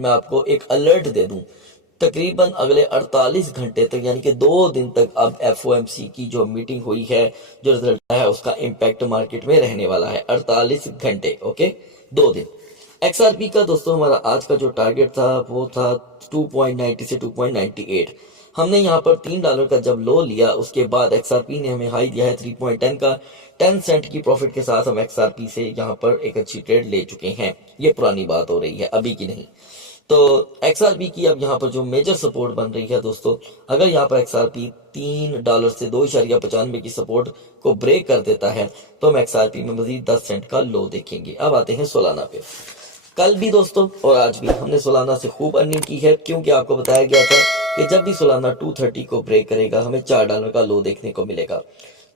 मैं आपको एक अलर्ट दे दूं, तकरीबन अगले 48 घंटे तक यानी कि 2 दिन तक अब एफओएमसी की जो मीटिंग हुई है, जो रिजल्ट आया है, उसका इम्पैक्ट मार्केट में रहने वाला है 48 घंटे। ओके, 2 दिन। एक्सआरपी का दोस्तों हमारा आज का जो टारगेट था वो था 2.90 से 2.98। हमने यहाँ पर $3 का जब लो लिया, उसके बाद एक्सआरपी ने हमें हाई दिया है 3.10 का। 10 सेंट की प्रॉफिट के साथ हम एक्सआरपी से यहाँ पर एक अच्छी ट्रेड ले चुके हैं। ये पुरानी बात हो रही है, अभी की नहीं। तो एक्सआरपी की अब यहाँ पर जो मेजर सपोर्ट बन रही है दोस्तों, अगर यहाँ पर एक्सआरपी $3 से 2.95 की सपोर्ट को ब्रेक कर देता है तो हम एक्सआरपी में मजीद 10 सेंट का लो देखेंगे। अब आते हैं सोलाना पे। कल भी दोस्तों और आज भी हमने सोलाना से खूब अर्निंग की है, क्योंकि आपको बताया गया था कि जब भी सोलाना 230 को ब्रेक करेगा हमें $4 का लो देखने को मिलेगा।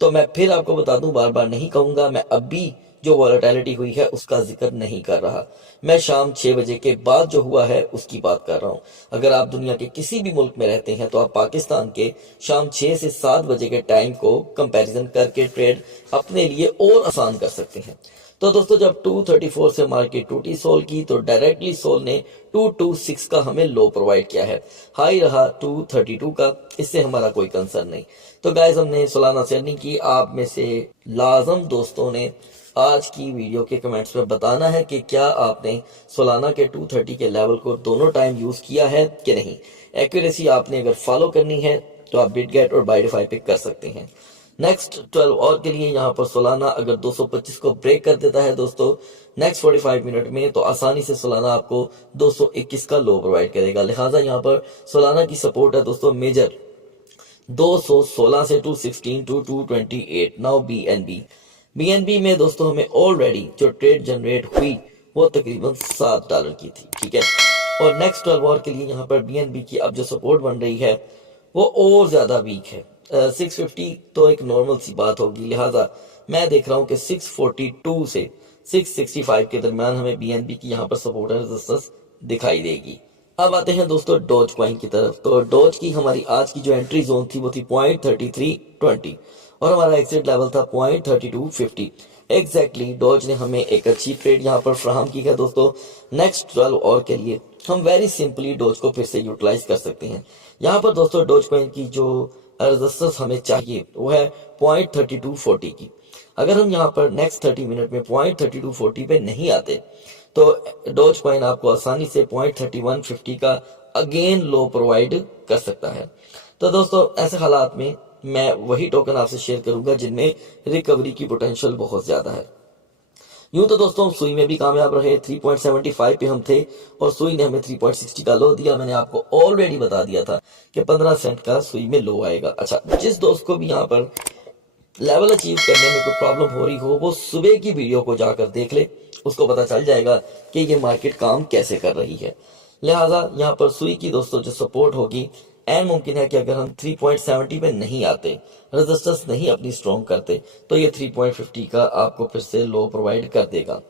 तो मैं फिर आपको बता दूं, बार बार नहीं कहूंगा, मैं अभी जो वॉलेटिलिटी हुई है उसका जिक्र नहीं कर रहा। मैं शाम 6 बजे के बाद जो हुआ है उसकी बात कर रहा हूं। अगर आप दुनिया के किसी भी मुल्क में रहते हैं तो आप पाकिस्तान के शाम 6 से 7 बजे के टाइम को कंपैरिजन करके ट्रेड अपने लिए और आसान कर सकते हैं। तो दोस्तों जब 234 से मार्केट टूटी सोल की, तो डायरेक्टली सोल ने 226 का हमें लो प्रोवाइड किया है। हाई रहा 232 का, इससे हमारा कोई कंसर्न नहीं। तो गाइस हमने सोलाना से अर्निंग की। आप में से लाजम दोस्तों ने आज की वीडियो के कमेंट्स में बताना है कि क्या आपने सोलाना के 230 के लेवल को दोनों टाइम यूज किया है कि नहीं। एक्यूरेसी आपने अगर फॉलो करनी है तो आप बिटगेट और बाइडिफाई पे कर सकते हैं। नेक्स्ट 12 और के लिए यहाँ पर सोलाना अगर 225 को ब्रेक कर देता है दोस्तों नेक्स्ट 45 मिनट में, तो आसानी से सोलाना आपको 221 का लो प्रोवाइड करेगा। लिहाजा यहाँ पर सोलाना की सपोर्ट है दोस्तों मेजर 216 से 216 टू 228। नाउ बीएनबी में दोस्तों हमें ऑलरेडी जो ट्रेड जनरेट हुई वो तकरीबन $7 की थी, ठीक है। और नेक्स्ट 12 आवर के लिए यहाँ पर बीएनबी की अब जो सपोर्ट बन रही है वो और ज्यादा वीक है। 650 तो एक नॉर्मल सी बात होगी, लिहाजा मैं देख रहा हूँ कि 642 से 665 के दरमियान हमें बीएनबी की यहाँ पर सपोर्ट रेजिस्टेंस दिखाई देगी। अब आते हैं दोस्तों डॉज कॉइन की तरफ। तो डॉज की हमारी आज की जो एंट्री जोन थी वो थी 0.3320 और हमारा एक्सिट लेवल था 0.3250। एग्जैक्टली डॉज ने हमें एक अच्छी ट्रेड यहाँ पर फ्राहम की है दोस्तों। नेक्स्ट 12 और के लिए हम वेरी सिंपली डॉज को फिर से यूटिलाइज कर सकते हैं। यहाँ पर दोस्तों डॉज कॉइन की जो रेजिस्टेंस हमें चाहिए वो है 0.3240 की। अगर हम यहाँ पर नेक्स्ट 30 मिनट में 0.3240 पे नहीं आते तो डॉज कॉइन आपको आसानी से 0.3150 का अगेन लो प्रोवाइड कर सकता है। तो दोस्तों ऐसे हालात में मैं वही टोकन आपसे शेयर करूंगा जिनमें रिकवरी की पोटेंशियल बहुत ज्यादा है। यूं तो दोस्तों हम सुई में भी कामयाब रहे, 3.75 पे हम थे और सुई ने हमें 3.60 का लो दिया। मैंने आपको ऑलरेडी बता दिया था कि 15 सेंट का सुई में लो आएगा। अच्छा, जिस दोस्त को भी यहाँ पर लेवल अचीव करने में कोई प्रॉब्लम हो रही हो वो सुबह की वीडियो को जाकर देख ले, उसको पता चल जाएगा कि ये मार्केट काम कैसे कर रही है। लिहाजा यहाँ पर सुई की दोस्तों जो सपोर्ट होगी, एंड मुमकिन है कि अगर हम 3.70 पे नहीं आते, रेजिस्टेंस नहीं अपनी स्ट्रॉन्ग करते, तो ये 3.50 का आपको फिर से लो प्रोवाइड कर देगा।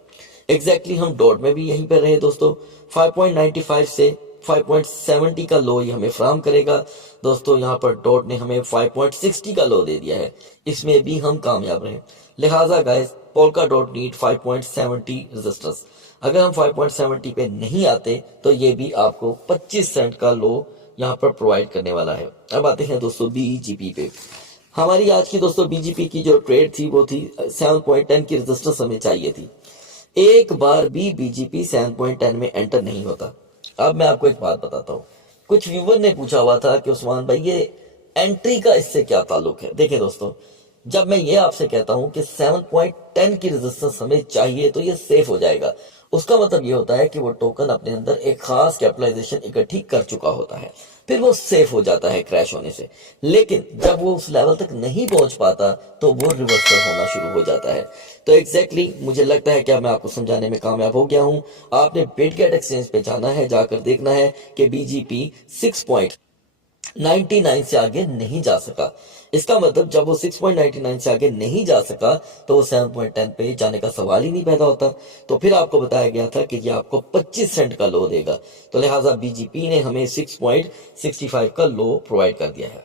एग्जैक्टली हम डॉट में भी यहीं पर रहे दोस्तों। 5.95 से 5.70 का लो ये हमें फ्राहम करेगा दोस्तों। यहाँ पर डॉट ने हमें 5.60 का लो दे दिया है, इसमें भी हम कामयाब रहे। लिहाजा guys polka dot need 5.70 resistance. अगर हम 5.70 पे नहीं आते तो ये भी आपको 25 सेंट का लो यहाँ पर प्रोवाइड करने वाला है। अब आते हैं दोस्तों बीजीपी पे। हमारी आज की दोस्तों बीजीपी की जो ट्रेड थी वो थी 7.10 की रेजिस्टेंस हमें चाहिए थी। एक बार भी बीजीपी 7.10 में एंटर नहीं होता। अब मैं आपको एक बात बताता हूँ, कुछ व्यूवर ने पूछा हुआ था कि उस्मान भाई ये एंट्री का इससे क्या ताल्लुक है। देखिए दोस्तों, जब मैं ये आपसे कहता हूं कि 7.10 की रेजिस्टेंस हमें चाहिए तो ये सेफ हो जाएगा, उसका मतलब ये होता है कि वो टोकन अपने अंदर एक खास कैपिटलाइजेशन इकट्ठी कर चुका होता है, फिर वो सेफ हो जाता है क्रैश होने से। लेकिन जब वो उस लेवल तक नहीं पहुंच पाता तो वो रिवर्सल होना शुरू हो जाता है। तो एग्जैक्टली मुझे लगता है कि मैं आपको समझाने में कामयाब हो गया हूं। आपने बिटगेट एक्सचेंज पे जाना है, जाकर देखना है कि बीजीपी 6.99 से आगे नहीं जा सका। इसका मतलब जब वो 6.99 से आगे नहीं जा सका तो वो 7.10 पे जाने का सवाल ही नहीं पैदा होता। तो फिर आपको बताया गया था कि ये आपको 25 सेंट का लो देगा, तो लिहाजा बीजीपी ने हमें 6.65 का लो प्रोवाइड कर दिया है।